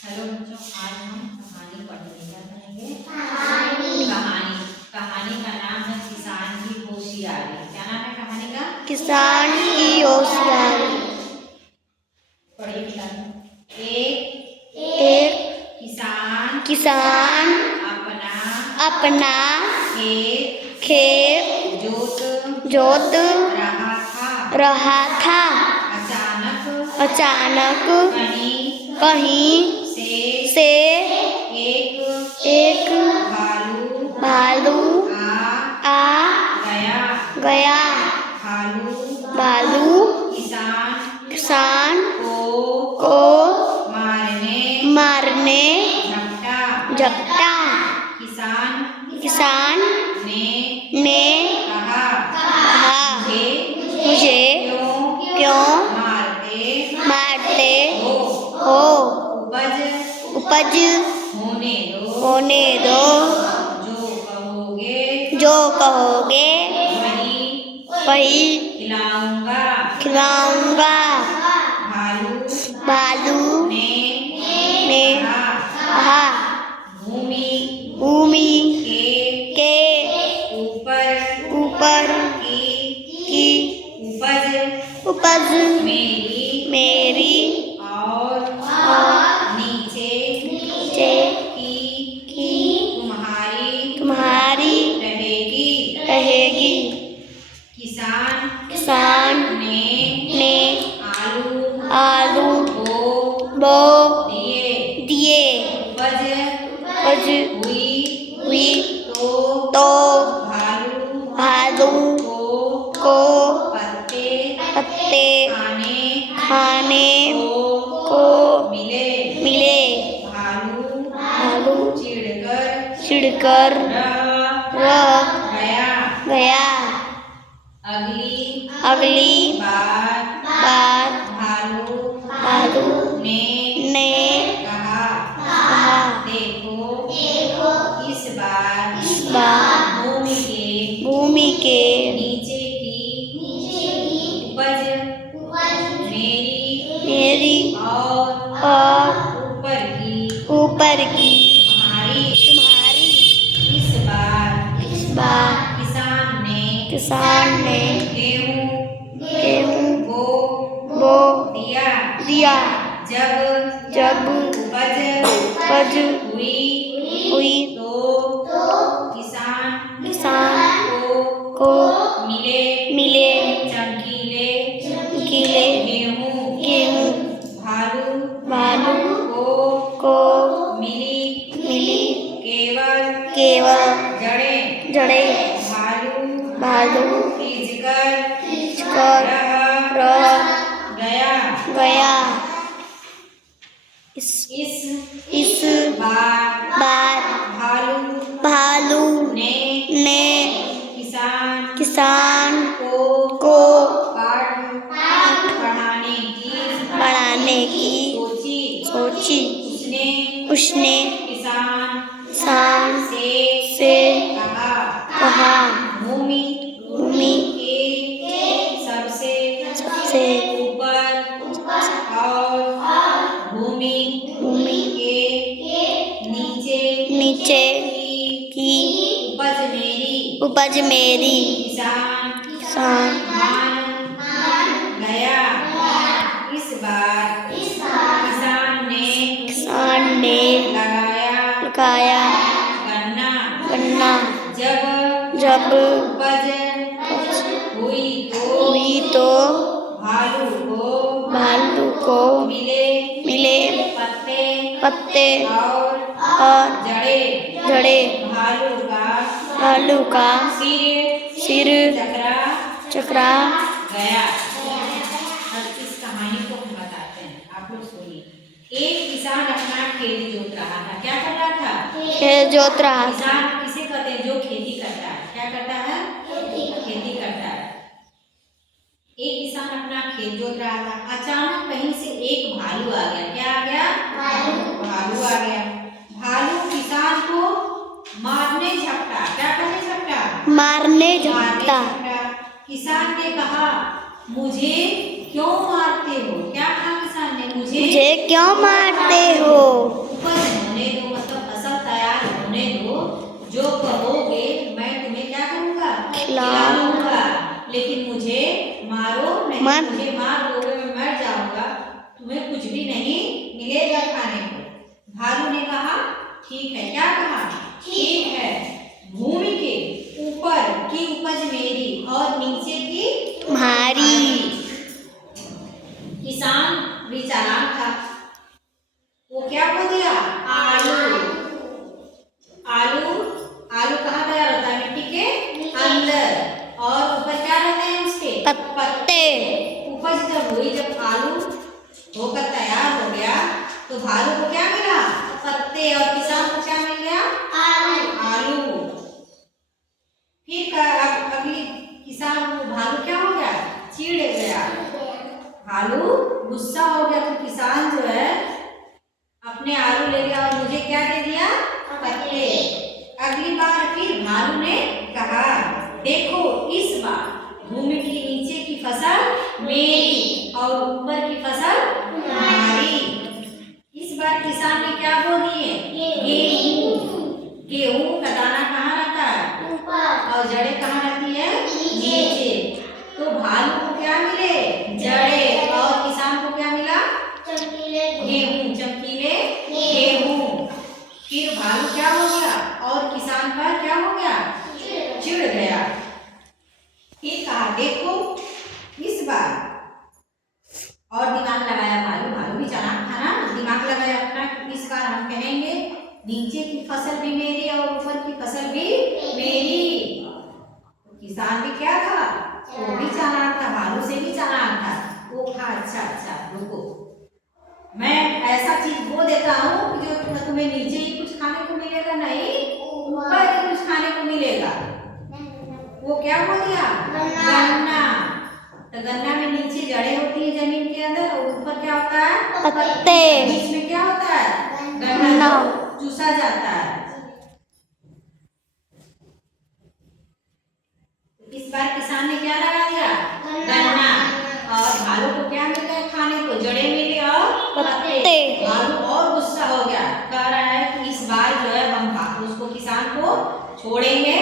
Hello बच्चों, आज हम कहानी पढ़ने जा रहे हैं। कहानी का नाम है किसान की होशियारी। क्या नाम है कहानी का? किसान की होशियारी। पढ़िए किताब। एक किसान अपना खेत जोत रहा था। अचानक कहीं से एक भालू आ गया। भालू किसान को मारने झपटा। किसान ने कहा, मुझे क्यों मारते हो? उपज होने दो, जो कहोगे वही खिलाऊंगा। भालू ने कहा, भूमि के ऊपर की उपज मेरी और नीचे की तुम्हारी रहेगी। किसान ने आलू बो दिए। उपज हुई तो भालू को पत्ते खाने को मिले। भालू चिढ़कर रह गया। अगली बार भालू ने कहा, देखो इस बार भूमि के नीचे की उपज मेरी और ऊपर की तुम्हारी। इस बार किसान ने गेहूं बो दिया। जब उपज हुई तो किसान को मिले चमकीले गेहूं। भालू को मिली केवल जड़ें। भालू खींचकर रह गया। इस बार भालू ने किसान को बढ़ाने की सोची। उसने किसान से कहा, भूमि सबसे और भूमि के नीचे की उपज मेरी। किसान गया। इस बार किसान ने लगाया गन्ना। जब उपज हुई तो भालू को मिले पत्ते और जड़ें। भालू का सिर चकरा गया। अब इस कहानी को हम बताते हैं, आप लोग सुनिए। एक किसान अपना खेत जोत रहा था। क्या कर रहा था? खेत जोत रहा था। किसान किसे कहते हैं? जो खेती करता है। क्या करता है? खेती करता है। एक किसान अपना खेत जोत रहा था। अचानक कहीं से एक भालू आ गया। क्या आ गया? भालू आ गया। भालू किसान को मारने झपटा। क्या करने झपटा? मारने झपटा। किसान ने कहा, मुझे क्यों मारते हो? क्या कहा किसान ने मुझे क्यों मारते हो? उपज होने दो, मतलब फसल तैयार होने दो। जो कहोगे मैं तुम्हें क्या करूँगा? खिलाऊंगा। लेकिन मुझे मारो नहीं, मुझे मार दोगे मैं मर जाऊंगा, तुम्हें कुछ भी नहीं मिलेगा खाने को। भालू ने कहा ठीक है। क्या कहा? ठीक है। भूमि के ऊपर की उपज मेरी और नीचे की तुम्हारी। किसान भी चालाक था। वो क्या बोल दिया? आलू। आलू आलू कहाँ तैयार होता है? मिट्टी के अंदर। और ऊपर क्या रहते हैं उसके? पत्ते। उपज जब हुई, जब आलू होकर तैयार हो गया तो भालू को क्या मिला? पत्ते। और किसान को क्या मिल गया? आलू। फिर अगली किसान को भालू क्या हो गया? चिढ़ गया। भालू गुस्सा हो गया तो किसान जो है अपने आलू ले गया और मुझे क्या दे दिया? पत्ते। अगली बार फिर भालू ने कहा देखो इस बार भूमि के नीचे की फसल मेरी और ऊपर की फसल तुम्हारी। इस बार किसान ने क्या बोल दिए? गेहूं। गेहूं का दाना कहाँ रहता है? ऊपर। और जड़ें कहाँ रहती है? नीचे। तो भालू को क्या मिले? जड़ें। और किसान को क्या मिला? गेहूं, चमकीले गेहूं। फिर भालू क्या हो गया? और किसान पर क्या हो गया? चिढ़ गया। फिर कहा देखो इस बार, और दिमाग लगाया भालू। भालू भी चालाक था ना, दिमाग लगाया अपना। इस बार हम कहेंगे नीचे की फसल भी मेरी और ऊपर की फसल भी मेरी। किसान भी क्या था? वो भी चालाक था, भालू से भी चालाक था। वो कहा अच्छा रुको, मैं ऐसा चीज बो देता हूँ कि जो तुम्हें नीचे ही कुछ खाने को मिलेगा, नहीं ऊपर ही कुछ खाने को मिलेगा। वो क्या हो दिया? गन्ना। तो गन्ना में नीचे जड़ें होती है जमीन के अंदर और ऊपर क्या होता है? पत्ते। बीच में क्या होता है? गन्ना चूसा जाता है। इस बार किसान ने क्या लगा दिया? गन्ना। और भालू को क्या मिल गया खाने को? जड़ें मिली और पत्ते। भालू और गुस्सा हो गया, कह रहा है कि इस बार जो है हम उसको किसान को छोड़ेंगे